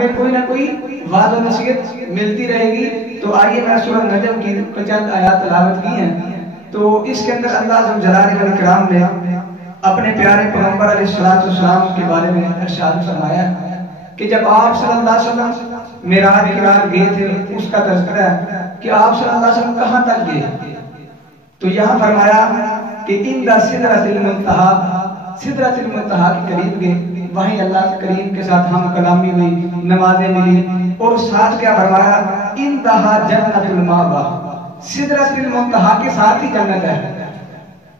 میں کوئی نہ کوئی وعد و نصیحت ملتی رہے گی۔ تو آئیے میں سورہ نجم کی چند آیات تلاوت کی ہیں، تو اس کے اندر اللہ ذو جلالہ والاکرام نے اپنے پیارے پیغمبر علیہ السلام کے بارے میں ارشاد فرمایا کہ جب آپ صلی اللہ علیہ وسلم معراج کی رات گئے تھے، اس کا تذکرہ ہے کہ آپ صلی اللہ علیہ وسلم کہاں تک گئے، تو یہاں فرمایا کہ عند سدرۃ المنتہی، سدرۃ المنتہی کے قریب گئے، وہیں اللہ کریم کے ساتھ ہم کلامی ہوئی، نمازیں ملی، اور ساتھ کیا فرمایا انتہا جنت المأویٰ، سدرۃ المنتہی کے ساتھ ہی جنت ہے۔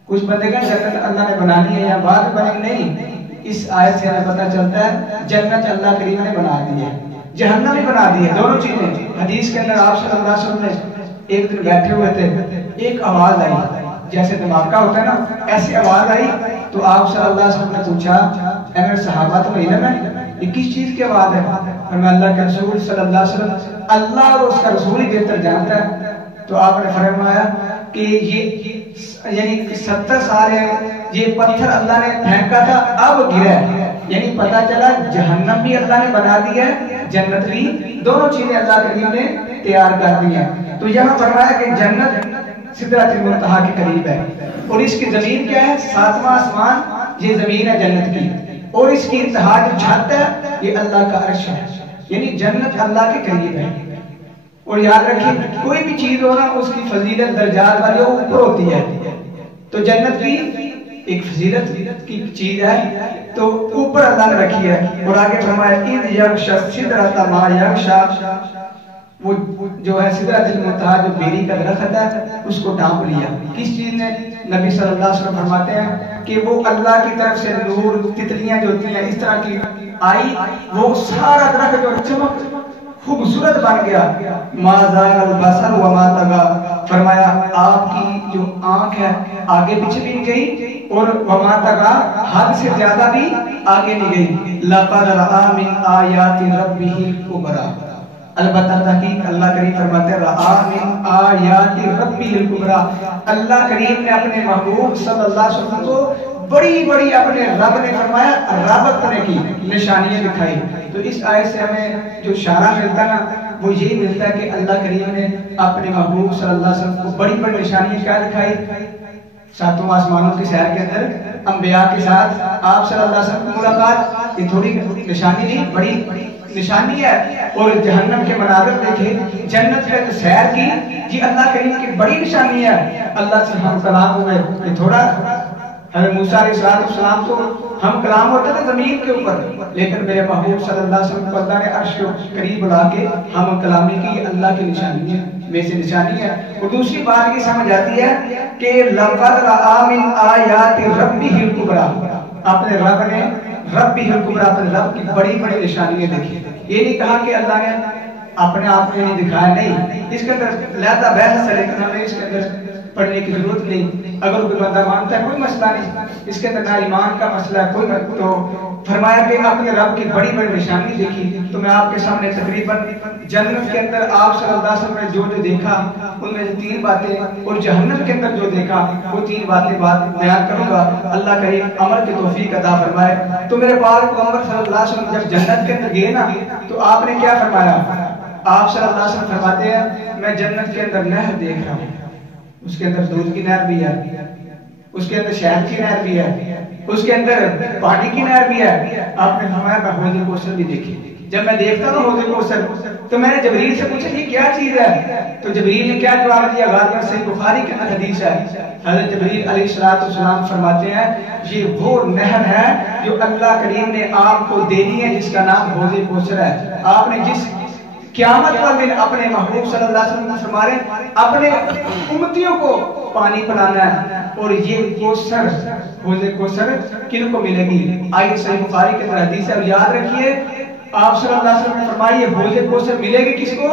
کچھ بندے کہ جنت اللہ نے بنانی ہے یا بعد بنی، نہیں، اس آیت سے ہمیں پتہ چلتا ہے جنت اللہ کریم نے بنا دی ہے، جہنم بھی بنا دی ہے، دونوں چیزیں۔ حدیث کے اندر آپ صلی اللہ علیہ وسلم نے ایک دن بیٹھے ہوئے تھے، ایک آواز آئی جیسے دھماکہ ہوتا ہے نا، ایسی آواز آئی، تو آپ صلی اللہ علیہ وسلم نے پوچھا اے میرے صحابہ تمہیں علم ہے یہ کس چیز کی آواز ہے؟ فرمایا اللہ کے رسول صلی اللہ علیہ وسلم، اللہ اور اس کا رسول ہی بہتر جانتا ہے۔ تو آپ نے فرمایا کہ یہ یعنی 70 سال ہے یہ پتھر اللہ نے پھینکا تھا اب گرا ہے، یعنی پتہ چلا جہنم بھی اللہ نے بنا دی ہے، جنت بھی، دونوں چیزیں اللہ کریم نے تیار کر دی ہیں۔ تو یہاں فرمایا کہ جنت سدرۃ المنتہی کے قریب ہے، اور اس کی زمین کیا ہے؟ 7واں آسمان، یہ زمین ہے جنت کی، اور اس کی انتہا جو چھت ہے یہ اللہ کا عرش ہے، یعنی جنت اللہ کے قریب ہے۔ اور یاد رکھیں کوئی بھی چیز ہو نا اس کی فضیلت درجات والی اوپر ہوتی ہے، تو جنت بھی ایک فضیلت کی چیز ہے، تو اوپر اللہ نے رکھی ہے۔ اور آگے فرمایا اذ یغشی السدرۃ ما یغشی، وہ جو ہے سدرۃ المنتہی جو بیری کا درخت ہے اس کو ڈھانپ لیا، کس چیز نے؟ نبی صلی اللہ علیہ وسلم فرماتے ہیں کہ وہ اللہ کی طرف سے نور، تتلیاں جو ہوتی ہیں اس طرح کی آئی، وہ سارا درخت جو چمک خوبصورت بن گیا۔ ما زاغ البصر وما طغى، فرمایا آپ کی جو آنکھ ہے آگے پیچھے بھی نہیں گئی، اور وما طغى حد سے زیادہ بھی آگے نہیں گئی۔ لقد رأى من آیات ربه الکبریٰ، البتہ تحقیق اللہ کریم فرماتے ہیں رأى من آیات ربه الکبریٰ، اللہ کریم نے اپنے محبوب صلی اللہ علیہ وسلم کو بڑی بڑی اپنے رب نے فرمایا رب کرنے کی نشانیاں دکھائی۔ تو اس آیت سے ہمیں جو اشارہ ملتا ہے نا وہ یہی ملتا ہے کہ اللہ کریم نے اپنے محبوب صلی اللہ علیہ وسلم کو بڑی بڑی نشانیاں کیا دکھائی؟ 7 آسمانوں کی سیر کے اندر انبیاء کے ساتھ آپ صلی اللہ علیہ وسلم کی ملاقات، یہ تھوڑی نشانی نہیں، بڑی نشانی ہے۔ اور جہنم کے مناظر دیکھیں، جنت میں سیر کی، یہ اللہ کریم کی بڑی نشانی ہے۔ اللہ سے ہم کلام ہوئے، یہ تھوڑا حضرت موسیٰ علیہ السلام تو ہم کلام ہوتے تھے زمین کے اوپر، لیکن میرے محبوب صلی اللہ علیہ وسلم کو اللہ نے عرش کے قریب بلا کے ہم کلامی کی اللہ کی نشانی ہے، میں سے نشانی ہے۔ اور دوسری بات یہ سمجھ آتی ہے کہ لقد رأى من آیات ربه الکبریٰ، اپنے رب نے ربه الکبریٰ، اپنے رب کی بڑی بڑی نشانیاں دیکھی۔ یہ نہیں کہا کہ اللہ نے اپنے آپ کو نہیں دکھایا، نہیں، اس کے اندر لہذا بحث ہے، لیکن ہمیں اس کے اندر پڑھنے کی ضرورت نہیں۔ اگر کوئی بندہ مانتا ہے کوئی مسئلہ نہیں، اس کے اندر نہ ایمان کا مسئلہ ہے کوئی، تو فرمایا کہ اپنے رب کی بڑی بڑی نشانی دیکھی۔ تو میں آپ کے سامنے تقریباً جنت کے اندر آپ صلی اللہ علیہ وسلم نے جو دیکھا ان میں سے 3 باتیں، اور جہنم کے اندر جو دیکھا وہ 3 باتیں بیان کروں گا۔ اللہ کریم عمل کی توفیق عطا فرمائے۔ تو میرے پاک پیغمبر صلی اللہ علیہ وسلم جب جنت کے اندر گئے نا تو آپ نے کیا فرمایا؟ آپ صلی اللہ علیہ وسلم فرماتے ہیں میں جنت کے اندر نہر دیکھ رہا ہوں، اس کے اندر دودھ کی نہر بھی ہے، اس کے اندر شہد کی نہر بھی ہے، اس کے اندر پانی کی نہر بھی ہے۔ آپ نے فرمایا میں حوض کوثر بھی دیکھی۔ جب میں دیکھتا ہوں حوض کوثر تو میں نے جبریل سے پوچھا یہ کیا چیز ہے؟ تو جبریل نے کیا جواب دیا؟ غالباً صحیح بخاری کے اندر حدیث ہے، حضرت جبریل علیہ السلام فرماتے ہیں یہ وہ نہر ہے جو اللہ کریم نے آپ کو دینی ہے، جس کا نام حوض کوثر ہے۔ آپ نے جس قیامت کا دن اپنے محبوب صلی اللہ علیہ وسلم فرما رہے ہیں اپنے امتیوں کو پانی پلانا ہے، اور یہ کوثر حوض کوثر کن کو ملے گی؟ آئیے صحیح بخاری کے اندر حدیث ہے، اور یاد رکھیے آپ صلی اللہ علیہ وسلم نے فرمایا یہ حوض کوثر ملے گی کس کو؟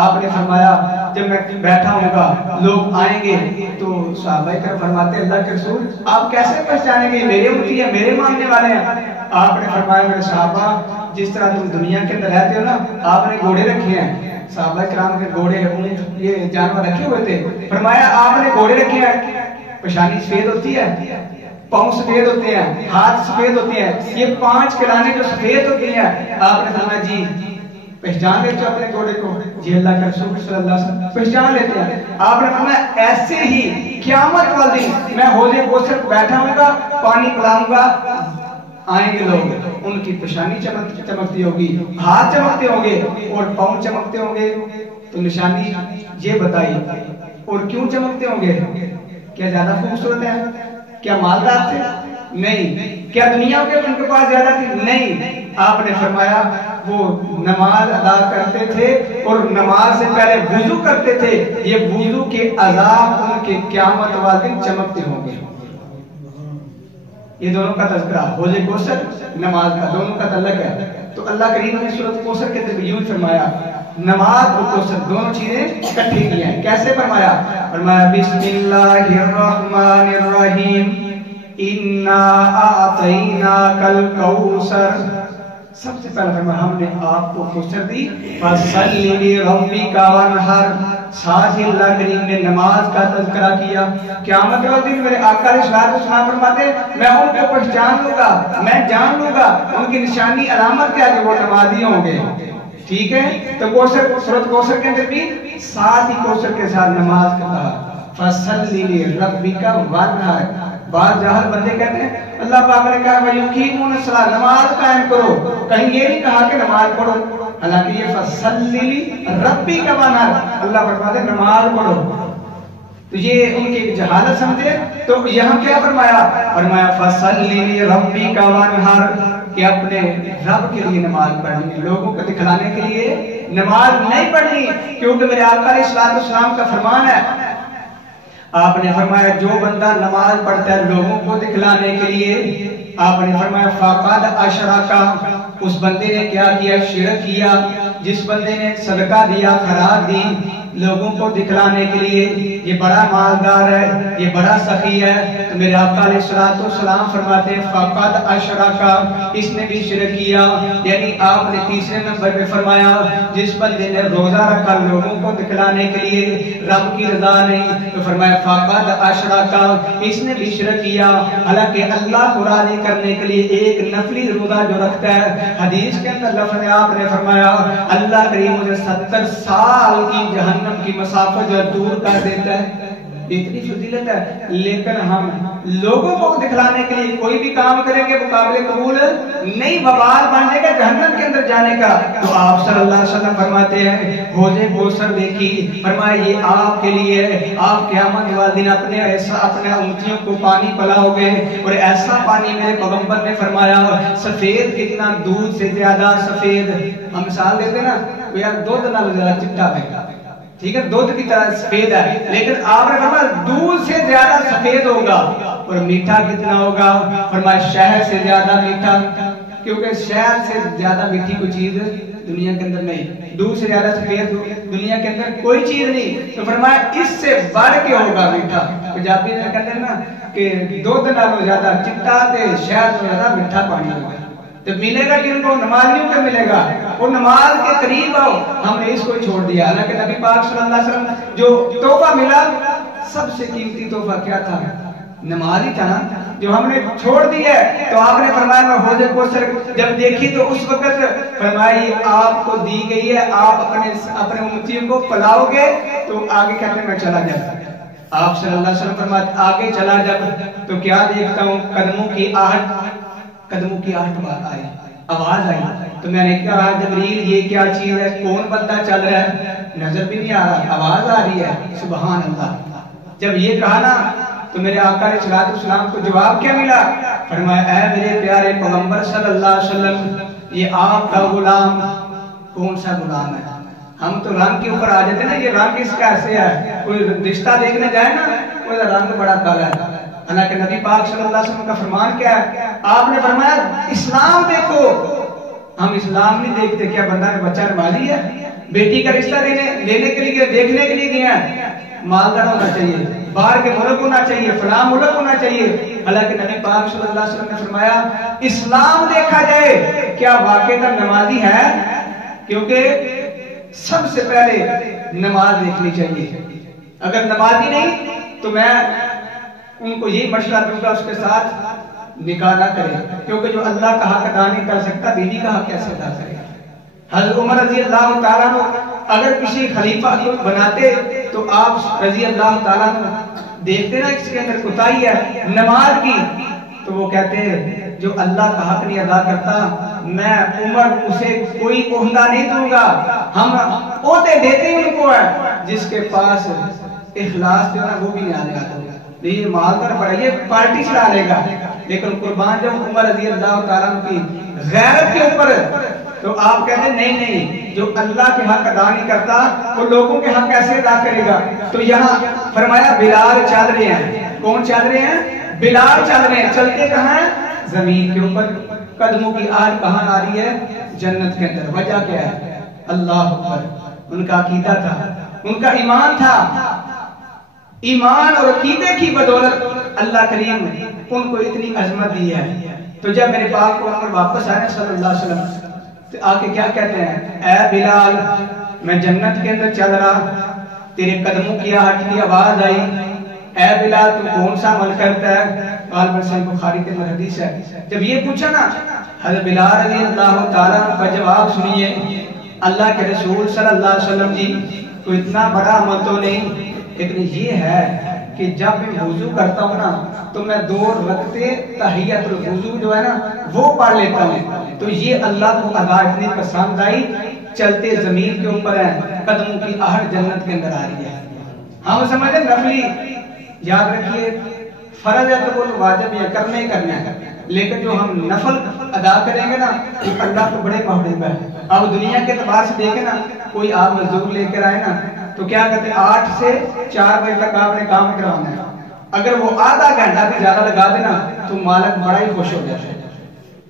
آپ نے فرمایا جب میں بیٹھا ہوں گا لوگ آئیں گے تو صحابہ کرام فرماتے ہیں اللہ کے رسول آپ کیسے پہچانیں گے میرے امتی ہیں، میرے ماننے والے ہیں؟ آپ نے فرمایا میرے صحابہ جس طرح تم دنیا کے اندر رہتے ہو نا، آپ نے گھوڑے رکھے ہیں، صحابہ کرام کے گھوڑے اونٹ یہ جانور رکھے ہوئے تھے، فرمایا آپ نے گھوڑے رکھے ہیں، پیشانی سفید ہوتی ہے، پاؤں سفید ہوتے ہیں، ہاتھ سفید ہوتے ہیں، یہ 5 کلانے جو سفید ہوتی ہیں، آپ نے فرمایا جی پہچان لیتے ہو اپنے گھوڑے کو؟ جی اللہ کا رسول صلی اللہ علیہ وسلم پہچان لیتے ہیں. آپ نے فرمایا ایسے ہی قیامت والے دن میں حوض کوثر بیٹھا ہوں گا، پانی پلاؤں گا، آئیں گے لوگ، ان کی پیشانی چمکتی ہوگی، ہاتھ چمکتے ہوں گے اور پاؤں چمکتے ہوں گے. تو نشانی یہ بتائی. اور کیوں چمکتے ہوں گے؟ کیا زیادہ خوبصورت ہے؟ کیا مالدار تھے؟ نہیں. کیا دنیا کے ان کے پاس زیادہ تھی؟ نہیں. آپ نے فرمایا وہ نماز ادا کرتے تھے اور نماز سے پہلے وضو کرتے تھے. یہ وضو کے عذاب ان کے قیامت والے دن چمکتے ہوں گے. یہ دونوں کا تذکرہ حوض کوثر نماز کا دونوں کا تعلق ہے. تو اللہ کریم نے سورۃ کوثر کے اندر یوں فرمایا نماز اور کوثر دونوں چیزیں اکٹھی کی ہیں. کیسے فرمایا؟ فرمایا بسم اللہ الرحمن الرحیم انا اعطیناک الکوثر. سب سے پہلے فرمایا ہم نے آپ کو کوثر دی. فصلی لربک وانحر. ساتھ ہی اللہ کریم نے نماز کا تذکرہ کیا. قیامت کے دن میرے آقا علیہ السلام فرماتے میں ان کو پہچان لوں گا، میں جان لوں گا ان کی نشانی علامت کیا ہے، وہ نمازی ہوں گے. ٹھیک ہے. تو کوثر سورۃ کوثر کے اندر بھی ساتھ ہی کوثر کے ساتھ نماز کا کہا فصلی لربک وانحر. بعض جاہل بندے کہتے ہیں اللہ پاک نے کہا وَيُقِيمُونَ الصَّلَاةَ نماز قائم کرو، کہیں یہ نہیں کہا کہ نماز پڑھو. حالانکہ یہ فصلی لربک وانحر اللہ فرماتے نماز پڑھو. تو یہ ان کی جہالت سمجھے. تو یہاں کیا فرمایا؟ فرمایا فصلی لربک وانحر کہ اپنے رب کے لیے نماز پڑھنی، لوگوں کو دکھلانے کے لیے نماز نہیں پڑھنی. کیونکہ میرے آقا علیہ السلام کا فرمان ہے، آپ نے فرمایا جو بندہ نماز پڑھتا ہے لوگوں کو دکھلانے کے لیے، آپ نے فرمایا فقد اشرکا، اس بندے نے کیا کیا؟ شرک کیا. جس بندے نے صدقہ دیا، خیرات دی لوگوں کو دکھلانے کے لیے، یہ بڑا مالدار ہے، یہ بڑا سخی ہے. تو میرے آقا علیہ السلام فرماتے ہیں فقد اشرکا، اس نے بھی شرک کیا. یعنی آپ نے تیسرے نمبر پہ فرمایا جس بندے نے روزہ رکھا لوگوں کو دکھلانے کے لیے، رب کی رضا نہیں، تو فرمایا فقد اشرکا، اس نے بھی شرک کیا. حالانکہ اللہ کو راضی کرنے کے لیے ایک نفلی روزہ جو رکھتا ہے، حدیث کے اندر لفظ ہے آپ نے فرمایا اللہ کریم مجھے 70 سال کی جہنم کی مسافت جو دور کر دیتا ہے. اتنی فضیلت ہے. لیکن ہم لوگوں کو دکھلانے کے لیے کوئی بھی کام کریں گے وہ قابل قبول نہیں، وبال بننے کا جہنم کے اندر جانے کا. تو آپ صلی اللہ علیہ وسلم فرماتے ہیں حوض کوثر دیکھی، فرمایا یہ آپ کے لیے ہے، آپ قیامت والے دن اپنے امتیوں کو پانی پلاؤ گے. اور ایسا پانی میرے پیغمبر نے فرمایا سفید کتنا دودھ سے زیادہ سفید. ہم مثال دیتے نا یار دودھ نہ زیادہ چٹا ہے، ٹھیک ہے، دودھ کی طرح سفید ہے، لیکن آپ نے فرمایا دودھ سے زیادہ سفید ہوگا. اور میٹھا کتنا ہوگا؟ فرمایا شہد سے زیادہ میٹھا، کیونکہ شہد سے زیادہ میٹھی کوئی چیز دنیا کے اندر نہیں، دودھ سے زیادہ سفید دنیا کے اندر کوئی چیز نہیں. تو فرمایا اس سے بڑھ کے ہوگا میٹھا. پنجابی میں کہتے ہیں نا کہ دودھ نالوں زیادہ چٹا تے شہد سے زیادہ میٹھا پانی ہوگا. تو ملے گا کہ ان کو نمازیوں کو ملے گا. وہ نماز کے قریب آؤ، ہم نے اس کو چھوڑ دیا. حالانکہ نبی پاک صلی اللہ علیہ وسلم جو تحفہ ملا سب سے قیمتی تحفہ کیا تھا؟ نماز ہی تھا نا، جو ہم نے چھوڑ دی ہے. تو آپ نے فرمایا میں حوض کوثر جب دیکھی تو اس وقت فرمایا یہ آپ کو دی گئی ہے، آپ اپنے امتیوں کو پلاؤ گے. تو آگے کہتے ہیں میں چلا جاتا. آپ صلی اللہ علیہ وسلم فرماتے آگے چلا جب تو کیا دیکھتا ہوں قدموں کی آہٹ بات آئی، آواز آئی. تو میں نے کہا جبریل یہ کیا چیز ہے، کون بندہ چل رہا ہے؟ نظر بھی نہیں آ رہا، آواز آ رہی ہے. سبحان اللہ. جب یہ کہا نا تو میرے آقا علیہ السلام کو جواب کیا ملا؟ فرمایا اے میرے پیارے پیغمبر صلی اللہ علیہ وسلم یہ آپ کا غلام. کون سا غلام ہے؟ ہم تو رنگ کے اوپر آ جاتے نا، یہ رنگ اس کا ایسے ہے، کوئی رشتہ دیکھنے جائے نا کوئی رنگ بڑا کالا ہے. حالانکہ نبی پاک صلی اللہ علیہ وسلم کا فرمان کیا ہے؟ آپ نے فرمایا اسلام دیکھو. ہم اسلام نہیں دیکھتے. کیا بندہ نے بچہ نمازی ہے؟ بیٹی کا رشتہ لینے کے لیے دیکھنے کے لیے گیا ہے. مالدار ہونا چاہیے، باہر کے ملک ہونا چاہیے، فلاں ملک ہونا چاہیے. حالانکہ نبی پاک صلی اللہ علیہ وسلم نے فرمایا اسلام دیکھا جائے کیا واقعی نمازی ہے. کیونکہ سب سے پہلے نماز دیکھنی چاہیے. اگر نمازی نہیں تو میں ان کو یہی مشورہ دوں گا اس کے ساتھ نکاح نہ کرے. کیونکہ جو اللہ کا حق ادا نہیں کر سکتا بیوی کا حق کیسے ادا کرے؟ حضرت عمر رضی اللہ تعالیٰ عنہ اگر کسی خلیفہ کو بناتے تو آپ رضی اللہ تعالیٰ عنہ دیکھتے نا اس کے اندر کوتاہی ہے نماز کی، تو وہ کہتے جو اللہ کا حق نہیں ادا کرتا میں عمر اسے کوئی عہدہ نہیں دوں گا، ہم عہدے دیتے ان کو ہے جس کے پاس اخلاص جو ہے وہ بھی نہیں آنے گا، یہ مالدار پڑا یہ پارٹی چلا لے گا، لیکن قربان جب عمر رضی اللہ تعالیٰ عنہ کی غیرت کے اوپر تو آپ کہتے ہیں نہیں نہیں جو اللہ کے حق ادا نہیں کرتا وہ لوگوں کے حق کیسے ادا کرے گا؟ تو یہاں فرمایا بلال چل رہے ہیں، کون چل رہے ہیں؟ بلال چل رہے ہیں، چلتے کہاں ہیں؟ زمین کے اوپر، قدموں کی آل کہاں آ رہی ہے؟ جنت کے اندر۔ وجہ کیا ہے؟ اللہ اکبر، ان کا عقیدہ تھا، ان کا ایمان تھا، ایمان اور عقیدے کی بدولت اللہ کریم ان کو اتنی عظمت دی ہے۔ تو جب میرے پاک کو عمر واپس آئے صلی اللہ علیہ وسلم تو آ کے کیا کہتے ہیں؟ اے بلال میں جنت کے اندر چل رہا، تیرے قدموں کی آہٹ کی آواز آئی، اے بلال تو کون سا عمل کرتا ہے؟ غالباً صحیح بخاری کے اندر حدیث ہے، جب یہ پوچھا نا حضرت بلال رضی اللہ تعالیٰ کا جواب سنیے، اللہ کے رسول صلی اللہ علیہ وسلم جی کوئی اتنا بڑا عمل تو نہیں، لیکن یہ ہے کہ جب میں وضو کرتا ہوں نا تو میں 2 رکعتیں تحیۃ الوضو جو ہے نا وہ پڑھ لیتا ہوں، تو یہ اللہ کو ادا اتنی پسند آئی، چلتے زمین کے اوپر ہے، قدموں کی آہٹ جنت کے اندر آ رہی ہے۔ ہم سمجھیں نفلی، یاد رکھیے فرض ہے تو وہ واجب ہے کرنا ہی کرنا ہے، لیکن جو ہم نفل ادا کریں گے نا وہ اللہ کو بڑے محبوب ہے۔ اب دنیا کے اعتبار سے دیکھیں نا، کوئی آپ مزدور لے کر آئے نا تو کیا کہتے ہیں 8 سے 4 بجے تک آپ نے کام کرانا ہے، اگر وہ آدھا گھنٹہ بھی زیادہ لگا دینا تو مالک بڑا ہی خوش ہو جاتا ہے۔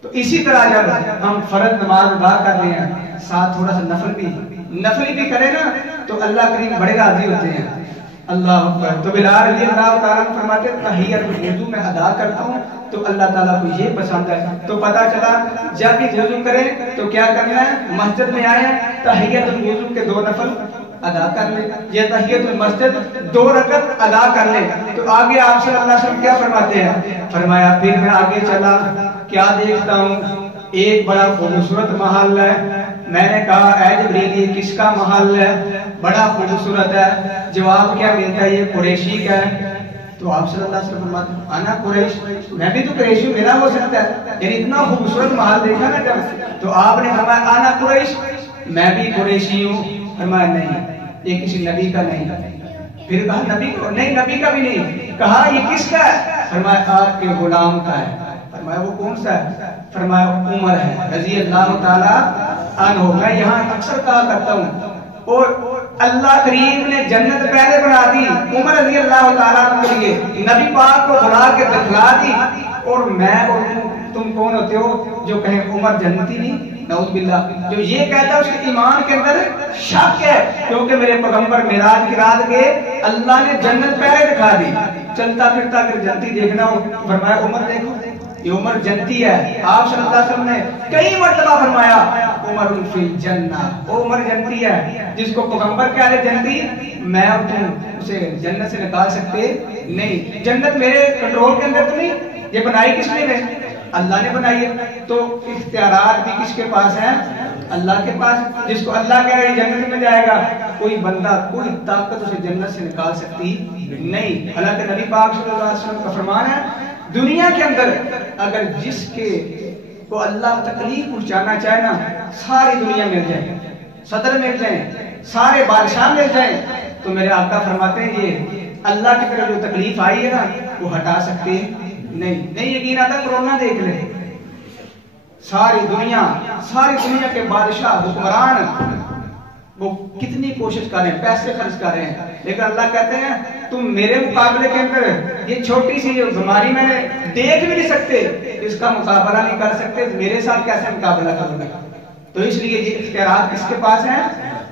تو اسی طرح جب ہم فرض نماز ادا کر رہے ہیں ساتھ تھوڑا سا نفلی بھی کریں نا تو اللہ کریم بڑے راضی ہوتے ہیں۔ اللہ اکبر۔ تو بلال رضی اللہ تعالیٰ فرماتے تحیۃ الوضو میں ادا کرتا ہوں تو اللہ تعالیٰ کو یہ پسند ہے۔ تو پتا چلا جب بھی وضو کریں تو کیا کرنا ہے؟ مسجد میں آئے تحیۃ الوضو کے 2 نفل ادا کر لیں، یہ تحیۃ المسجد 2 رکعت ادا کر لیں۔ تو آگے آپ صلی اللہ علیہ وسلم کیا فرماتے ہیں؟ فرمایا پھر میں آگے چلا، کیا دیکھتا ہوں؟ ایک بڑا خوبصورت محل ہے۔ میں نے کہا اے جبریل یہ کس کا محل ہے؟ بڑا خوبصورت ہے۔ جواب کیا ملتا ہے؟ یہ قریشی کا ہے۔ تو آپ صلی اللہ علیہ وسلم فرماتے ہیں انا قریش، میں بھی تو قریشی ہوں، میرا ہو سکتا ہے، یعنی اتنا خوبصورت محل دیکھا نا جب، تو آپ نے فرمایا انا قریش، میں بھی قریشی ہوں۔ فرمایا نہیں یہ کسی نبی کا نہیں۔ پھر کہا نبی کو نہیں، نبی کا بھی نہیں۔ کہا یہ کس کا ہے؟ فرمایا آپ کے غلام کا ہے۔ فرمایا وہ کون سا ہے؟ فرمایا عمر ہے رضی اللہ تعالیٰ عنہ۔ میں یہاں اکثر کہا کرتا ہوں اور اللہ کریم نے جنت پہلے بنا دی عمر رضی اللہ تعالیٰ عنہ کے لیے، نبی پاک کو بنا کے دکھلا دی، اور میں اور تم کون ہوتے ہو جو کہیں عمر جنتی نہیں؟ نعوذ باللہ۔ جو یہ کہتا ہے اس کے ایمان کے اندر شک ہے، کیونکہ میرے پیغمبر معراج کی رات گئے، اللہ نے جنت پہلے دکھا دی، چلتا پھرتا اگر جنتی دیکھنا ہو فرمایا عمر دیکھو یہ عمر جنتی ہے۔ آپ صلی اللہ علیہ وسلم نے کئی مرتبہ فرمایا عمر فی الجنہ، وہ عمر جنتی ہے، جس کو پیغمبر کہہ رہے جنتی، میں اور تم اسے جنت سے نکال سکتے نہیں۔ جنت میرے کنٹرول کے اندر تو نہیں، یہ بنائی کس نے؟ اللہ نے بنائی ہے۔ تو اختیارات بھی کس کے پاس ہیں؟ اللہ کے پاس۔ جس کو اللہ کہہ رہے جنت میں جائے گا، کوئی بندہ کوئی طاقت اسے جنت سے نکال سکتی نہیں۔ حالانکہ نبی پاک صلی اللہ علیہ وسلم کا فرمان ہے دنیا کے اندر اگر جس کے کو اللہ تکلیف پہنچانا چاہے نا، ساری دنیا مل جائے، صدر مل جائیں، سارے بادشاہ مل جائیں، تو میرے آقا فرماتے ہیں یہ اللہ کی طرف جو تکلیف آئی ہے نا وہ ہٹا سکتے نہیں یقین آتا کرونا دیکھ لیں، ساری دنیا کے بادشاہ حکمران وہ کتنی کوشش کر رہے ہیں، پیسے خرچ کر رہے ہیں، لیکن اللہ کہتے ہیں تم میرے مقابلے کے اندر یہ چھوٹی سی جو بیماری میں نے دیکھ بھی نہیں سکتے، اس کا مقابلہ نہیں کر سکتے، میرے ساتھ کیسے مقابلہ کروں گا؟ تو اس لیے یہ اختیارات کس کے پاس ہیں؟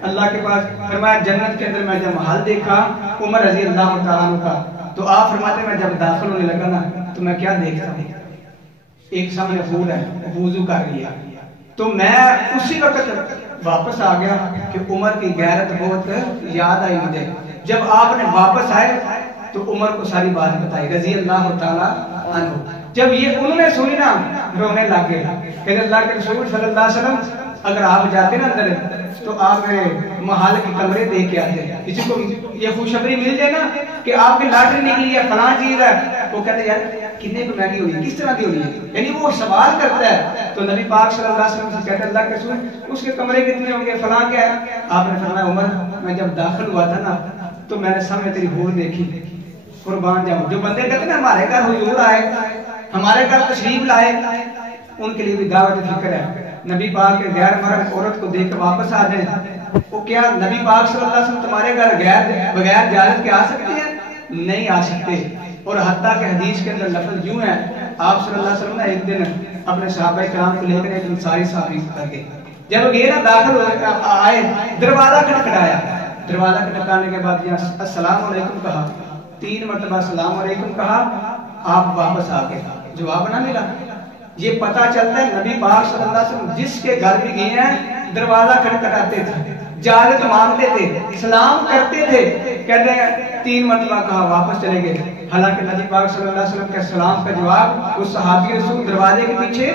اللہ کے پاس۔ فرمایا جنت کے اندر میں جب محل دیکھا عمر رضی اللہ تعالیٰ عنہ کا، تو آپ فرماتے ہیں میں جب داخل ہونے لگا نا تو میں کیا دیکھتا ہوں؟ ایک سامنے پھول ہے، وضو کر رہی ہے، تو میں اسی وقت واپس آ گیا کہ عمر کی غیرت بہت یاد آئی مجھے۔ جب آپ نے واپس آئے تو عمر کو ساری بات بتائی رضی اللہ تعالیٰ عنہ۔ جب یہ انہوں نے سنی نا رونے لگ گئے کہ اللہ کے رسول صلی اللہ علیہ وسلم اگر آپ جاتے نا اندر تو آپ محل کے کمرے دیکھ کے آتے ہیں. کسی کو یہ خوشخبری مل جائے نا کہ آپ کی لاٹری نکلی ہے فلاں چیز ہے, وہ کہتے ہیں یار کتنے کو مہنگی ہوئی ہے, کس طرح کی ہوئی ہے, یعنی وہ سوال کرتا ہے. تو نبی پاک صلی اللہ علیہ وسلم سے کہتے ہیں اللہ کے رسول اس کے کمرے کتنے ہوں گے, فلاں کیا ہے. آپ نے فرمایا عمر میں جب داخل ہوا تھا نا تو میں نے سامنے تیری حور دیکھی, قربان جاؤں. جو بندے کہتے ہیں ہمارے گھر حضور آئے, ہمارے گھر تشریف لائے, ان کے لیے بھی دعوت فکر ہے. نبی پاک کے غیر محرم عورت کو دیکھ کر واپس آ جائیں, وہ کیا نبی پاک صلی اللہ علیہ وسلم تمہارے گھر بغیر اجازت کے آ سکتے ہیں؟ نہیں آ سکتے. اور حتیٰ کہ حدیث کے اندر لفظ یوں ہے, آپ صلی اللہ علیہ وسلم نے ایک دن اپنے صحابہ کرام کو لے کر ایک انصاری صحابی کر کے جب یہ نا داخل آئے, دروازہ کھٹکھٹایا. دروازہ کھٹکھٹانے کے بعد یہاں السلام علیکم کہا, 3 مرتبہ السلام علیکم کہا, آپ واپس آ گئے, جواب نہ ملا. یہ پتہ چلتا ہے نبی پاک صلی اللہ علیہ وسلم جس کے گھر بھی گئے ہیں دروازہ کھٹکھٹاتے تھے, اجازت مانگتے تھے, سلام کرتے تھے. کہتے ہیں 3 مرتبہ کہا, واپس چلے گئے. حالانکہ نبی پاک صلی اللہ علیہ وسلم کے سلام کا جواب اس صحابی رسول دروازے کے پیچھے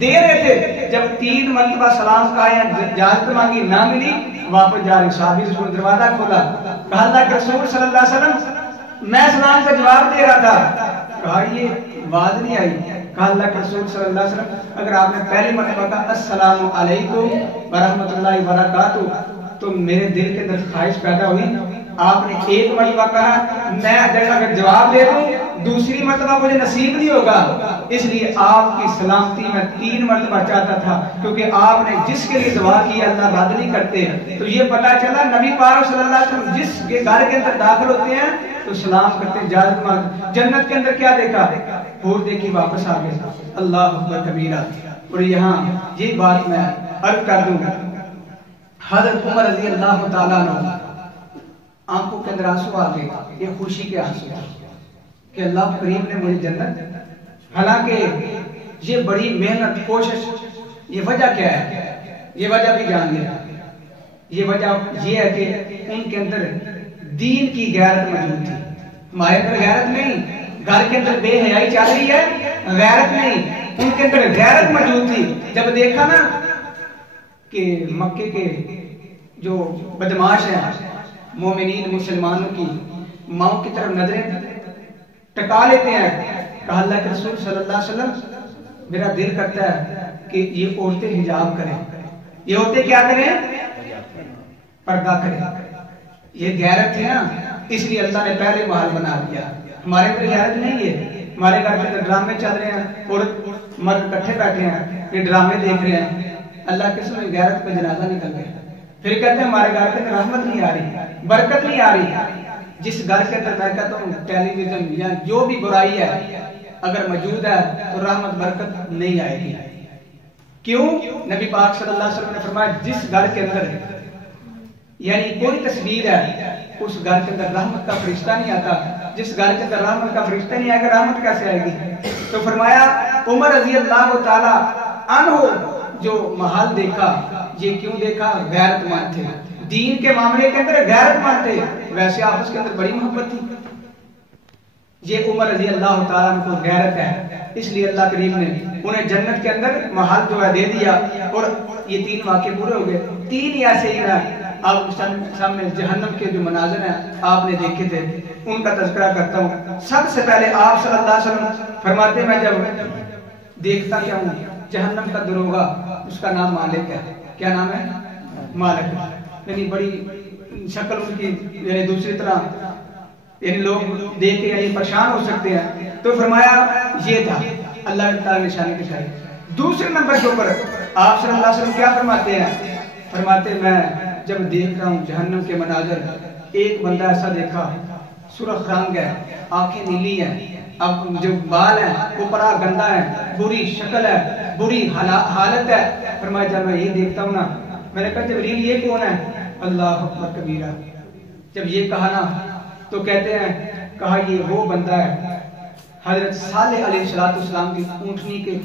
دے رہے تھے. جب 3 مرتبہ سلام کہا یا اجازت مانگی نہ ملی, واپس جا رہے. صحابی رسول دروازہ کھولا, کہا اللہ کے رسول صلی اللہ علیہ وسلم میں سلام کا جواب دے رہا تھا. کہا یہ آواز نہیں آئی. کہا اللہ کے رسول صلی اللہ علیہ وسلم اگر آپ نے پہلی مرتبہ کہا السلام علیکم ورحمۃ اللہ وبرکاتہ تو میرے دل کے اندر خواہش پیدا ہوئی. آپ نے 1 مرتبہ کہا, میں اگر جواب دے دوں دوسری مرتبہ مجھے نصیب نہیں ہوگا, اس لیے آپ کی سلامتی میں 3 مرتبہ چاہتا تھا, کیونکہ آپ نے جس کے لیے دعا کی اللہ رد نہیں کرتے. تو یہ پتہ چلا نبی پاک صلی اللہ علیہ وسلم جس کے گھر کے اندر داخل ہوتے ہیں تو سلام کرتے, اجازت مانگ. جنت کے اندر کیا دیکھا, حور دیکھی, واپس آ گئے. اللہ اکبر کبیرہ. اور یہاں یہ بات میں عرض کر دوں, حضرت عمر رضی اللہ تعالیٰ عنہ آنکھوں کے اندر آنسو آ گئے, یہ خوشی کے آنسو کہ اللہ کریم نے مجھے جنت. حالانکہ یہ بڑی محنت کوشش, یہ وجہ کیا ہے, یہ وجہ بھی جان لیا. یہ وجہ یہ ہے کہ ان کے اندر دین کی غیرت موجود تھی. ہمارے اندر غیرت نہیں, گھر کے اندر بے حیائی چل رہی ہے, غیرت نہیں, ان کے اندر غیرت موجود تھی. جب دیکھا نا کہ مکے کے جو بدماش ہیں مومنین مسلمانوں کی ماؤں کی طرف نظریں ٹکا لیتے ہیں, کہا اللہ کے رسول صلی اللہ علیہ وسلم میرا دل کرتا ہے کہ یہ عورتیں حجاب کریں, یہ عورتیں کیا کریں, پردہ کریں. یہ غیرت تھی نا, اس لیے اللہ نے پہلے محل بنا دیا. ہمارے اندر غیرت نہیں ہے, ہمارے گھر میں ڈرامے چل رہے ہیں, عورت مرد کٹھے بیٹھے ہیں, یہ ڈرامے دیکھ رہے ہیں. اللہ کے سامنے غیرت پہ جنازہ نکل گیا. پھر کہتے ہیں ہمارے گھر کے اندر رحمت نہیں آ رہی, برکت نہیں آ رہی. جس گھر کے اندر میں کہتا ہوں ٹیلی ویژن یا جو بھی برائی ہے اگر موجود ہے تو رحمت برکت نہیں آئے گی. کیوں؟ نبی پاک صلی اللہ علیہ وسلم نے فرمایا جس گھر کے اندر یعنی کوئی تصویر ہے اس گھر کے اندر رحمت کا فرشتہ نہیں آتا. جس گھر کے اندر رحمت کا فرشتہ نہیں آئے گا رحمت کیسے آئے گی؟ تو فرمایا عمر رضی اللہ تعالی عنہ جو محل دیکھا, یہ کیوں دیکھا, غیرت مند تھے, دین کے معاملے کے اندر غیرت مند تھے. ویسے آپس کے اندر بڑی محبت تھی. یہ عمر رضی اللہ تعالیٰ عنہ کو غیرت ہے, اس لیے اللہ کریم نے انہیں جنت کے اندر محل جو ہے دے دیا. اور یہ 3 واقعے پورے ہو گئے. 3 ایسے ہی ہیں آپ سامنے جہنم کے جو مناظر ہیں آپ نے دیکھے تھے, ان کا تذکرہ کرتا ہوں. سب سے پہلے آپ صلی اللہ علیہ وسلم فرماتے میں جب دیکھتا کیا ہوں جہنم کا دروغہ, اس کا نام مالک ہے. کیا نام ہے؟ مالک. یعنی بڑی شکل ان کی یعنی دوسری طرح, یعنی لوگ دیکھ کے یعنی پریشان ہو سکتے ہیں. تو فرمایا یہ تھا اللہ تعالی نشانی کے شاہد. دوسرے نمبر کے اوپر آپ صلی اللہ علیہ وسلم کیا فرماتے ہیں؟ فرماتے میں جب دیکھ رہا ہوں جہنم کے مناظر, ایک بندہ ایسا دیکھا سرخ رنگ ہے, آنکھیں نیلی ہیں, اب جو بال ہیں وہ بڑا گندا ہے, بری شکل ہے, بری حالت ہے. فرمایا جب میں یہ دیکھتا ہوں نا, میں نے کہا جبریل یہ کون ہے؟ اللہ اکبر کبیرہ. جب یہ کہا نا تو کہتے ہیں کہا یہ وہ بندہ ہے حضرت صالح علیہ السلام کی اونٹنی کے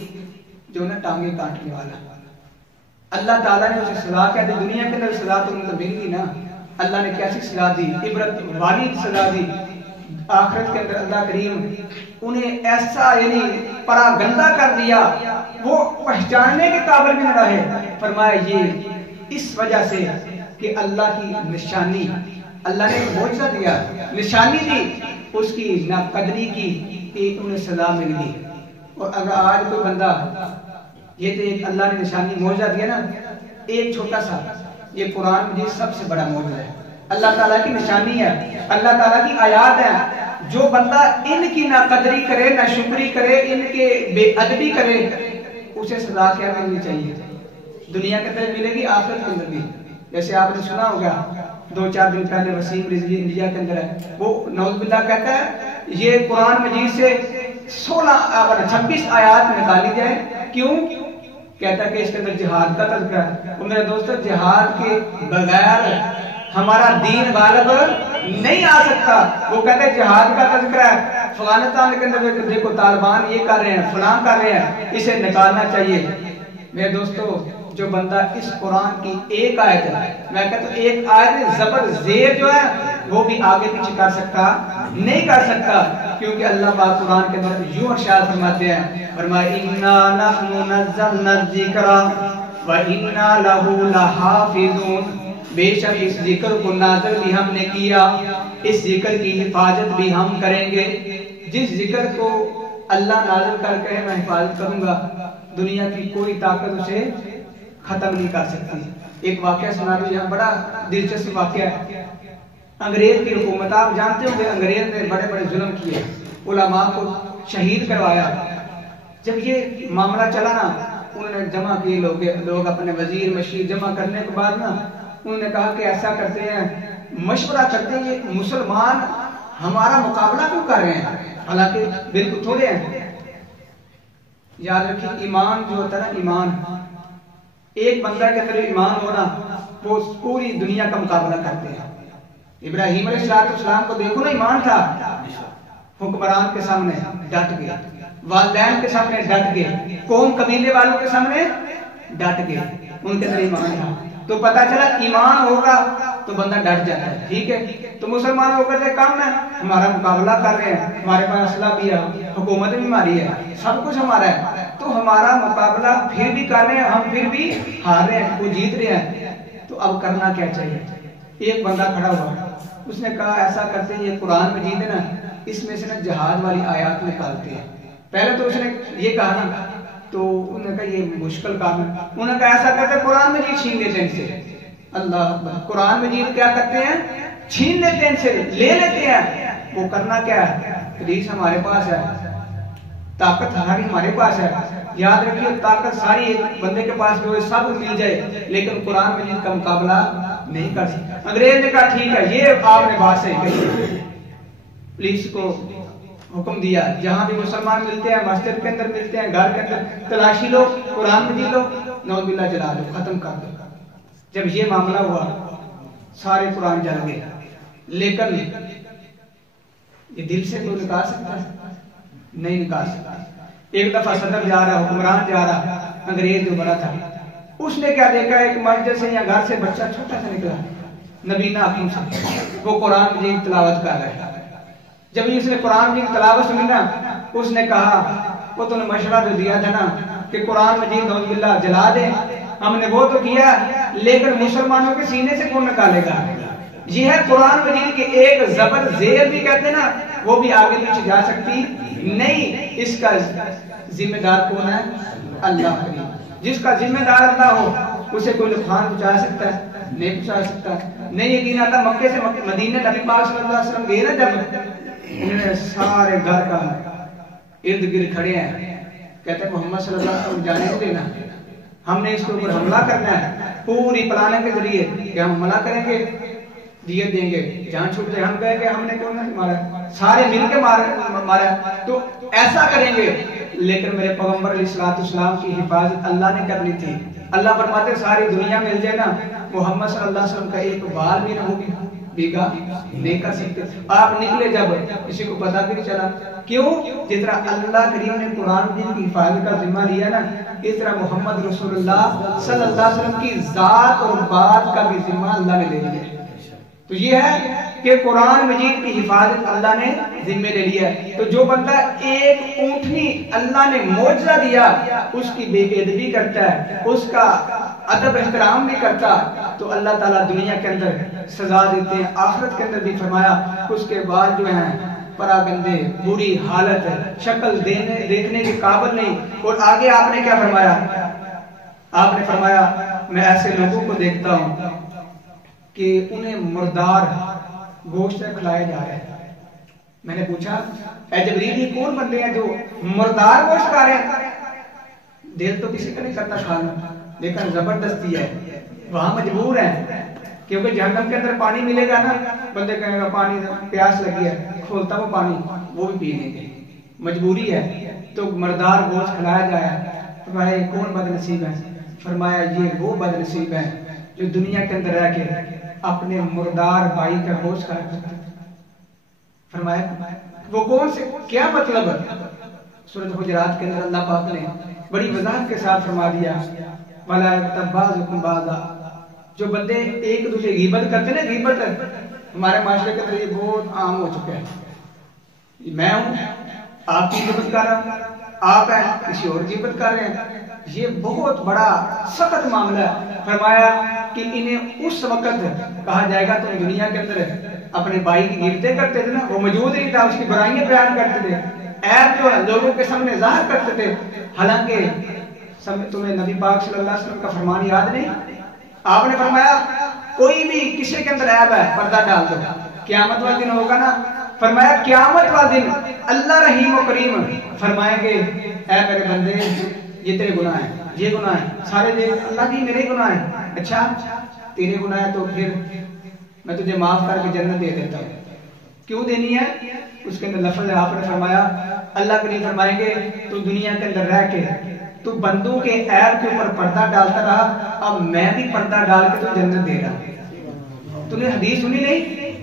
جو نا ٹانگیں کاٹنے والا. اللہ تعالیٰ نے اسے سزا کہتے, دنیا کے اندر سزا تو مل گئی نا, اللہ نے کیسی سزا دی, عبرت والی سزا دی آخرت کے اندر اللہ کریم انہیں ایسا یعنی پراگندہ کر دیا، وہ پہچاننے کے قابل بھی نہ رہے۔ فرمایا یہ اس وجہ سے کہ اللہ کی نشانی، اللہ نے معجزہ دیا، نشانی دی، اس کی ناقدری کی کہ انہیں سزا مل گئی۔ اور اگر آج کوئی بندہ، یہ تو ایک اللہ نے نشانی معجزہ دیا نا، ایک چھوٹا سا، یہ قرآن مجید سب سے بڑا معجزہ ہے، اللہ تعالیٰ کی نشانی ہے، اللہ تعالیٰ کی آیات ہے۔ جو بندہ ان کی ناقدری کرے، ناشکری کرے، ان کے بے ادبی کرے، اسے سزا کیا ملنی چاہیے؟ دنیا کے اندر ملے گی، آخرت کے اندر بھی۔ جیسے آپ نے سنا ہوگا 2-4 دن پہلے وسیم رضوی انڈیا کے اندر ہے، وہ نعوذ باللہ کہتا ہے یہ قرآن مجید سے 26 آیات نکالی جائے، کیوں؟ کہتا ہے کہ اس کے اندر جہاد کا تذکرہ ہے۔ وہ میرے دوستو، جہاد کے بغیر ہمارا دین غالب نہیں آ سکتا۔ وہ کہتے ہیں جہاد کا تذکرہ ہے، افغانستان کے اندر دیکھو طالبان یہ کر رہے ہیں، فلاں کر رہے ہیں، اسے نکالنا چاہیے۔ میرے دوستو، جو بندہ اس قرآن کی ایک آیت ہے، میں کہتا ہوں ایک آیت زبر زیر جو ہے وہ بھی آگے پیچھے کر سکتا نہیں کر سکتا، کیونکہ اللہ پاک قرآن کے اندر یوں ارشاد فرماتے ہیں، فرمایا اِنَّا نَحْنُ نَزَّلْنَا الذِّكْرَ وَإِنَّا لَهُ لَحَافِظُونَ، بے شک اس ذکر کو نازل بھی ہم نے کیا، اس ذکر کی حفاظت بھی ہم کریں گے۔ جس ذکر کو اللہ نازل کر کے میں حفاظت کروں گا، دنیا کی کوئی طاقت اسے ختم نہیں کر سکتی۔ ایک واقعہ سنا دوں یہاں، بڑا دلچسپ واقعہ ہے۔ انگریز کی حکومت، آپ جانتے ہوں گے انگریز نے بڑے بڑے ظلم کیے، علماء کو شہید کروایا۔ جب یہ معاملہ چلا نا، انہوں نے جمع کیے لوگ اپنے وزیر مشیر جمع کرنے کے بعد نا، انہوں نے کہا کہ ایسا کرتے ہیں، مشورہ کرتے ہیں، یہ مسلمان ہمارا مقابلہ کیوں کر رہے ہیں، حالانکہ بالکل تھوڑے ہیں۔ یاد رکھیں ایمان جو ہوتا ہے نا، ایمان ایک بندہ کے اندر ایمان ہونا، وہ پوری دنیا کا مقابلہ کرتے ہیں۔ ابراہیم علیہ السلام کو دیکھو نا، ایمان تھا، حکمران کے سامنے ڈٹ گئے، والدین کے سامنے ڈٹ گئے، قوم قبیلے والوں کے سامنے ڈٹ گئے، ان کے اندر ایمان تھا۔ تو پتا چلا ایمان ہوگا تو بندہ ڈٹ جاتا ہے، ٹھیک ہے۔ تو مسلمان ہو کر کام ہے، ہمارا مقابلہ کر رہے ہیں، ہمارے پاس اسلحہ بھی ہے، حکومت بھی ہماری ہے، سب کچھ ہمارا ہے، تو ہمارا مقابلہ پھر بھی کر رہے ہیں، ہم پھر بھی ہار رہے ہیں، وہ جیت رہے ہیں۔ تو اب کرنا کیا چاہیے؟ ایک بندہ کھڑا ہوا، اس نے کہا ایسا کرتے ہیں، یہ قرآن مجید ہے نا، اس میں سے نا جہاد والی آیات نکالتے ہیں۔ پہلے تو اس نے یہ کہا نا، تو انہوں نے کہا یہ مشکل کام ہے، انہوں نے کہا ایسا کرتے قرآن مجید چھین لیتے ہیں ان سے۔ اللہ، قرآن مجید کیا کرتے ہیں؟ چھین لیتے ہیں ان سے، لے لیتے ہیں۔ وہ کرنا کیا ہے؟ حدیث ہمارے پاس ہے، طاقت ساری ہمارے پاس ہے۔ یاد رکھیے طاقت ساری ایک بندے کے پاس جو ہے سب مل جائے، لیکن قرآن مجید کا مقابلہ نہیں کر سکتا۔ انگریز نے کہا ٹھیک ہے، یہ آپ نے بات صحیح کہی۔ پولیس کو حکم دیا، جہاں بھی مسلمان ملتے ہیں، مسجد کے اندر ملتے ہیں، گھر کے اندر تلاشی لو، قرآن مجید لو، نعوذ باللہ جلا دو، ختم کر دو۔ جب یہ معاملہ ہوا، سارے قرآن جل گئے، لیکن یہ دل سے کوئی نکال سکتا ہے؟ نہیں نکال سکتا۔ ایک دفعہ صدر جا رہا، حکمران جا رہا، انگریز جو بڑا تھا، اس نے کیا دیکھا، ایک مسجد سے یا گھر سے بچہ چھوٹا سا نکلا، نبینا حکیم سے، وہ قرآن مجید تلاوت کر رہا ہے۔ جب اس نے قرآن مجید تلاوت سنی نا، اس نے کہا وہ تو نے مشورہ جو دیا تھا نا کہ قرآن مجید نعوذ باللہ جلا دے، ہم نے وہ تو کیا، لیکن مسلمانوں کے سینے سے کون نکالے گا؟ یہ ہے قرآن مجید کے ایک زبر زیر بھی کہتے نا، وہ بھی آگے پیچھے جا سکتی نہیں۔ اس کا ذمہ دار کون ہے؟ اللہ کریم۔ جس کا ذمہ دار اللہ ہو، اسے کوئی نقصان پہنچا سکتا ہے؟ نہیں پہنچا سکتا۔ نہیں یقین آتا، مکے سے مدینہ نبی پاک صلی اللہ علیہ وسلم گئے نا، جب انہوں نے سارے گھر کا ارد گرد کھڑے ہیں، کہتے ہیں محمد صلی اللہ علیہ وسلم جانے کو دینا، ہم نے اس کے اوپر حملہ کرنا ہے، پوری پلاننگ کے ذریعے کہ ہم حملہ کریں گے، دیے دیں گے، جان چھوٹ جائے۔ ہم کہے کہ ہم نے کون مارا، سارے مل کے مارا، تو ایسا کریں گے۔ لیکن میرے پیغمبر علیہ السلام کی حفاظت اللہ نے کرنی تھی۔ اللہ فرماتے ساری دنیا مل جائے نا، محمد صلی اللہ علیہ وسلم کا ایک بال بھی نہ ہوگی بیگا نہیں کر سکتے۔ آپ نکلے جب کسی کو پتہ بھی نہیں چلا، کیوں؟ جس طرح اللہ کریم نے قرآن کی حفاظت کا ذمہ لیا نا، اس طرح محمد رسول اللہ صلی اللہ علیہ وسلم کی ذات اور بات کا بھی ذمہ اللہ نے لے لیا۔ تو یہ ہے کہ قرآن مجید کی حفاظت اللہ نے ذمہ لے لیا ہے. تو جو بندہ ایک اونٹنی اللہ نے معجزہ دیا اس کی بے ادبی کرتا ہے، اس کا ادب احترام نہیں کرتا، تو اللہ تعالیٰ دنیا کے اندر سزا دیتے ہیں. آخرت کے اندر بھی فرمایا اس کے بعد جو ہیں پراگندے، بری حالت، شکل دیکھنے کے قابل نہیں. اور آگے آپ نے کیا فرمایا؟ آپ نے فرمایا میں ایسے لوگوں کو دیکھتا ہوں کہ انہیں مردار گوشت کھلائے جا رہے ہیں. میں نے پوچھا اے جبریل یہ کون بندے ہیں جو مردار گوشت کھا رہے ہیں؟ دل تو کسی کا نہیں کرتا کھانا، لیکن زبردستی ہے، وہاں مجبور ہیں. کیونکہ جہنم کے اندر پانی ملے گا نا، بندے کہے گا پانی پیاس لگی ہے، کھولتا وہ پانی وہ بھی پی لیں گے، مجبوری ہے. تو مردار گوشت کھلایا جائے. فرمایا یہ کون بد نصیب ہے؟ فرمایا یہ وہ بد نصیب ہے جو دنیا کے اندر رہ کے اپنے مردار بھائی کا گوشت کھایا کرتا ہے. فرمایا وہ کون سے، کیا مطلب ہے؟ سورۃ حجرات کے اندر اللہ پاک نے بڑی وضاحت کے ساتھ فرما دیا وَلَا يَغْتَبْ بَعْضُكُمْ بَعْضًا. جو بندے ایک دوسرے غیبت کرتے ہیں نا، غیبت ہمارے معاشرے کے اندر یہ بہت عام ہو چکا ہے. میں ہوں آپ کی غیبت کر رہا ہوں، آپ ہیں کسی اور غیبت کر رہے ہیں، یہ بہت بڑا سخت معاملہ ہے. فرمایا کہ انہیں اس وقت کہا جائے گا تم دنیا کے اندر اپنے بھائی کی غیبتیں کرتے تھے نا، وہ موجود نہیں تھا، اس کی برائیاں بیان کرتے تھے، عیب جو ہے لوگوں کے سامنے ظاہر کرتے تھے. حالانکہ تمہیں نبی پاک صلی اللہ علیہ وسلم کا فرمان یاد نہیں؟ آپ نے فرمایا کوئی بھی کسی کے اندر عیب ہے پردہ ڈال دو، قیامت والے دن ہوگا نا. فرمایا قیامت والے دن اللہ رحیم و کریم فرمائیں گے اے میرے بندے یہ تیرے گناہ ہیں، یہ گناہ ہیں، سارے اللہ کی میرے گناہ ہیں. اچھا تیرے گناہ ہیں تو پھر میں تجھے معاف کر کے جنت دے دیتا ہوں. کیوں دینی ہے؟ اس کے اندر لفظ ہے، آپ نے فرمایا اللہ کے لیے فرمائیں گے تو دنیا کے اندر رہ کے تو بندوں کے عیب کے اوپر پردہ ڈالتا رہا، اب میں بھی پردہ ڈال کے تو جنت دے رہا. تو نے حدیث سنی نہیں؟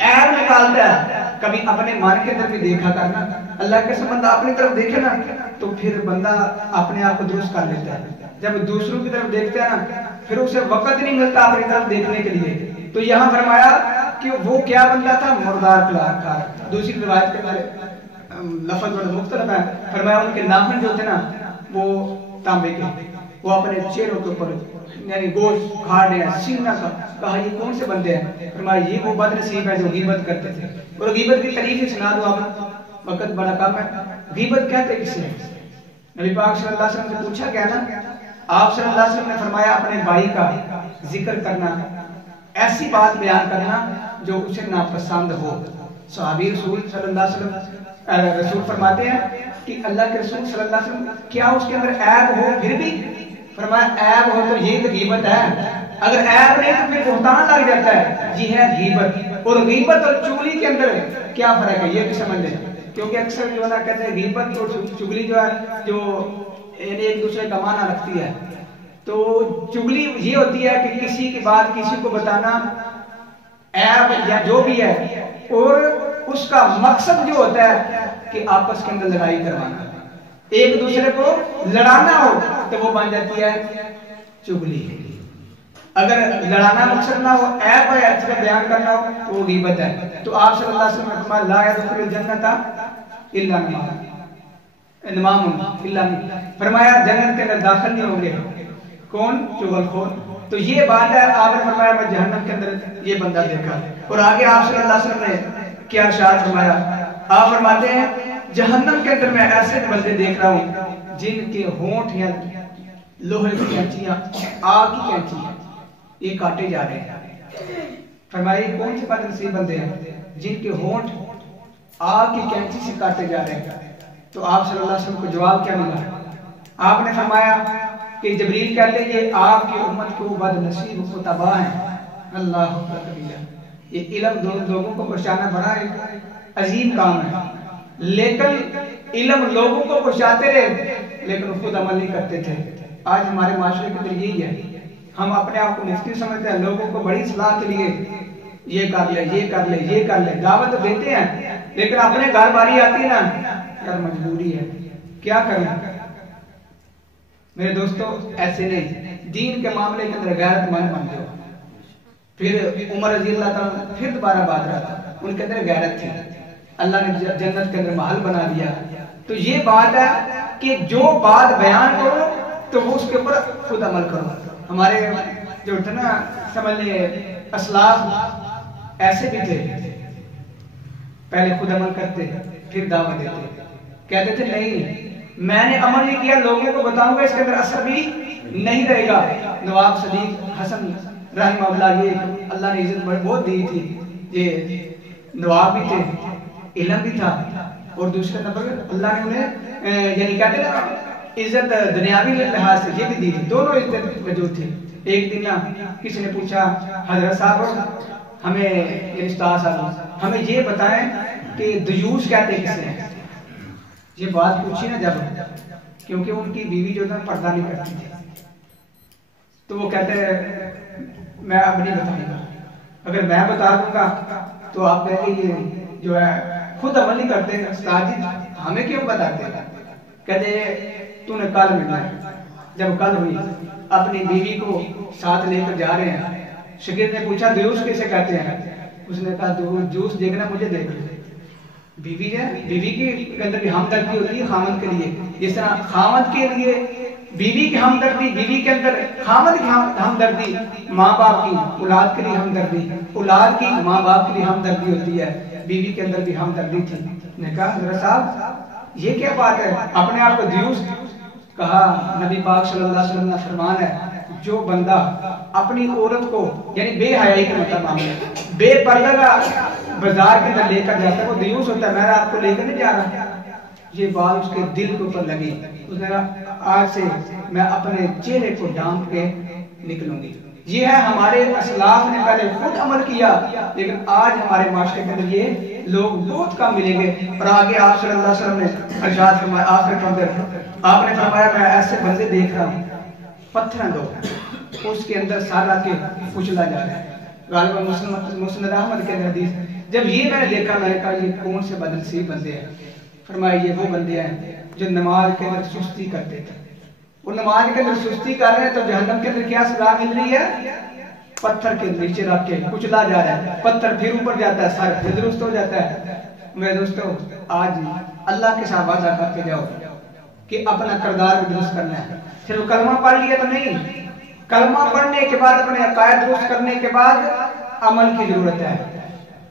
عیب نکالتا ہے. کبھی اپنے مان کے اندر بھی دیکھا کرنا، اللہ کے سبندہ اپنی طرف دیکھے نا تو پھر بندہ اپنے آپ کو درست کر لیتا ہے. جب دوسروں کی طرف دیکھتا ہے نا پھر اسے وقت نہیں ملتا اپنی طرف دیکھنے کے لیے. تو یہاں فرمایا کہ وہ کیا بندہ تھا؟ مردار کھا. دوسری روایت کے اندر لفظ بڑا مختلف ہے. فرمایا ان کے ناخن جو تھے نا وہ تانبے کے، وہ اپنے چہروں کے اوپر یعنی گوشت کھا رہے ہیں سینہ کا. کہا یہ کون سے بندے ہیں؟ فرمایا یہ وہ بد نصیب ہے جو غیبت کرتے تھے. اور غیبت کی تعریف سنا دو آپ، وقت بڑا کم ہے. غیبت کہتے کسے ہیں؟ نبی پاک صلی اللہ علیہ وسلم سے پوچھا گیا نا، آپ صلی اللہ علیہ وسلم نے فرمایا اپنے بھائی کا ذکر کرنا، ایسی بات بیان کرنا جو اسے ناپسند ہو. صحابی رسول صلی اللہ علیہ وسلم رسول فرماتے ہیں کہ اللہ کے رسول صلی اللہ علیہ وسلم کیا اس کے اندر عیب ہو پھر بھی؟ فرمایا عیب ہو تو یہ تو غیبت ہے، اگر عیب نہیں تو پھر بہتان لگ جاتا ہے. یہ ہے غیبت. اور غیبت اور چغلی کے اندر کیا فرق ہے یہ بھی سمجھ لیں. کیونکہ اکثر جو ہے نا کہتے ہیں غیبت اور چغلی جو ہے جو یعنی ایک دوسرے کا معنی رکھتی ہے. تو چغلی یہ ہوتی ہے کہ کسی کی بات کسی کو بتانا، عیب یا جو بھی ہے، اور اس کا مقصد جو ہوتا ہے کہ آپس کے اندر لڑائی کروانا، ایک دوسرے کو لڑانا ہو تو وہ بن جاتی ہے چغلی. اگر لڑانا مقصد نہ ہو، عیب ہے اچھا بیان کرنا ہو تو وہ غیبت ہے. تو آپ صلی اللہ علیہ وسلم نے فرمایا لا يدخل الجنت الا نمام الا، فرمایا جنت کے اندر داخل نہیں ہوں گے کون؟ چغل خور. تو یہ بات ہے. آپ نے فرمایا میں جہنم کے اندر یہ بندہ دیکھا. اور آگے آپ صلی اللہ علیہ وسلم نے کیا ارشاد فرمایا؟ آپ فرماتے ہیں جہنم کے اندر میں ایسے بندے دیکھ رہا ہوں جن کے ہونٹ یا لوہے کی کینچیاں، آگ کی کینچی یہ کاٹے جا رہے ہیں. فرمایا کون سے بد نصیب بندے ہیں جن کے ہونٹ آگ کی کینچی سے کاٹے جا رہے ہیں. تو آپ صلی اللہ علیہ وسلم کو جواب کیا ملا؟ آپ نے فرمایا کہ جبریل کہتے ہیں یہ آپ کی امت کو بد نصیب کو تباہ ہیں. اللہ اکبر. یہ علم لوگوں کو پہنچانا بڑا ایک عظیم کام ہے، لیکن علم لوگوں کو پہنچاتے رہے لیکن خود عمل نہیں کرتے تھے. آج ہمارے معاشرے کے اندر یہی ہے، ہم اپنے آپ کو مفتی سمجھتے ہیں، لوگوں کو بڑی صلاح کے لیے یہ کر لے یہ کر لے یہ کر لے دعوت دیتے ہیں، لیکن اپنے گھر باری آتی نا یار مجبوری ہے کیا کریں. میرے دوستو ایسے نہیں، دین کے معاملے کے اندر غیرت مند بن جاؤ. پھر عمر رضی اللہ تعالیٰ پھر دوبارہ بادشاہ تھا، ان کے اندر غیرت تھی، اللہ نے جنت کے اندر محل بنا دیا. تو یہ بات ہے کہ جو بات بیان کرو تو وہ اس کے اوپر خود عمل کرو. ہمارے جو تھے نا سمجھ لیے اسلاف ایسے بھی تھے، پہلے خود عمل کرتے پھر دعوت دیتے، کہتے تھے نہیں میں نے عمل نہیں کیا لوگوں کو بتاؤں گا اس کے اندر اثر بھی نہیں رہے گا. نواب صدیق حسن رحمہ اللہ، یہ اللہ نے عزت بہت دی تھی، یہ نواب بھی تھے، علم بھی تھا، اور دوسرے نمبر اللہ نے انہیں یعنی کہتے نا عزت دنیاوی لحاظ سے یہ بھی دی تھی، دونوں عزت وجود تھی. ایک دن کسی نے پوچھا حضرت صاحب ہمیں استاد صاحب ہمیں یہ بتائیں کہ دیوس کہتے کسے ہیں. یہ بات پوچھی نا جب، کیونکہ ان کی بیوی جو تھا پردہ نہیں کرتی تھی، تو وہ کہتے میں اب نہیں بتاؤں گا، اگر میں بتا دوں گا تو آپ کہیں گے یہ جو ہے خود عمل نہیں کرتے، استاد جی ہمیں کیوں بتاتے ہیں. کہتے تو نے کل ملنا ہے. جب کل ہوئی اپنی بیوی کو ساتھ لے کر جا رہے ہیں، شاگرد نے پوچھا دیوس کیسے کہتے ہیں؟ اس نے کہا جوس دیکھنا مجھے دیکھ لو. بیوی ہے، بیوی کے اندر بھی ہمدردی ہوتی ہے خامد کے لیے، جس طرح خامد کے لیے بیوی کی ہمدردی، بیوی کے اندر خامد کی ہمدردی، ماں باپ کی اولاد کے لیے ہمدردی، اولاد کی ماں باپ کے لیے ہمدردی ہوتی ہے، بیوی کے اندر بھی ہمدردی تھی. نے کہا حضرت صاحب یہ کیا بات ہے، اپنے آپ کو دیوس کہا؟ نبی پاک صلی اللہ علیہ وسلم نے فرمان ہے جو بندہ اپنی عورت کو یعنی بے حیائی کے مطابق بے پردہ کا بازار کے اندر لے کر جاتا ہے وہ دیوس ہوتا ہے. میں آپ کو لے کر نہیں جا رہا. یہ بات اس کے دل کے اوپر لگی. اس نے کہا آج سے میں اپنے چہرے کو ڈھانپ کے نکلوں گی. یہ ہے ہمارے اسلاف نے پہلے خود عمل کیا، لیکن آج ہمارے معاشرے کے اندر یہ لوگ بہت کم ملیں گے. اور آگے آپ صلی اللہ علیہ وسلم نے ارشاد فرمایا آخر کے اندر آپ نے فرمایا میں ایسے بندے دیکھ رہا ہوں پتھر دو اس کے اندر سارا کے کچلا جا رہا ہے. غالباً مسند احمد کے حدیث. جب یہ میں نے دیکھا میں نے کہا یہ کون سے بدنصیب بندے ہیں. فرمایا یہ وہ بندے ہیں جو نماز کے اندر سستی کرتے تھے. وہ نماز کے اندر سستی کر رہے ہیں تو جہنم کے اندر کیا سزا مل رہی ہے؟ پتھر کے نیچے رکھ کے کچلا جا رہا ہے. پتھر پھر اوپر جاتا ہے، سر پھر درست ہو جاتا ہے. میرے دوستو آج اللہ کے ساتھ وعدہ کر کے جاؤ کہ اپنا کردار درست کرنا ہے. صرف کلمہ پڑھ لیا تو نہیں، کلمہ پڑھنے کے بعد اپنے عقائد درست کرنے کے بعد عمل کی ضرورت ہے.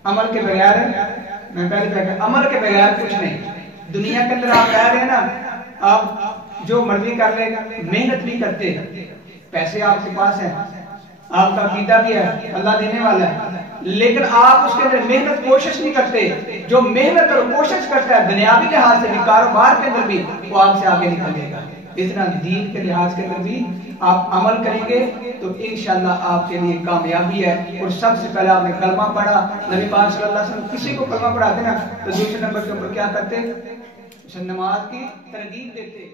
عمل کے بغیر میں پہلے کہا عمل کے بغیر کچھ نہیں. دنیا کے اندر آپ کہہ رہے ہیں نا آپ جو مرضی کر لیں، محنت بھی کرتے، پیسے آپ کے پاس ہیں، آپ کا عقیدہ بھی ہے اللہ دینے والا ہے، لیکن آپ اس کے اندر محنت کوشش نہیں کرتے. جو محنت اور کوشش کرتا ہے دنیاوی لحاظ سے بھی کاروبار کے اندر بھی وہ آپ سے آگے نکل جائے گا. اس طرح دین کے لحاظ کے اندر بھی آپ عمل کریں گے تو انشاءاللہ آپ کے لیے کامیابی ہے. اور سب سے پہلے آپ نے کلمہ پڑھا. نبی پاک صلی اللہ علیہ وسلم کسی کو کلمہ پڑھاتے نا تو دوسرے نمبر کے اوپر کیا کرتے؟ نماز کی ترغیب دیتے.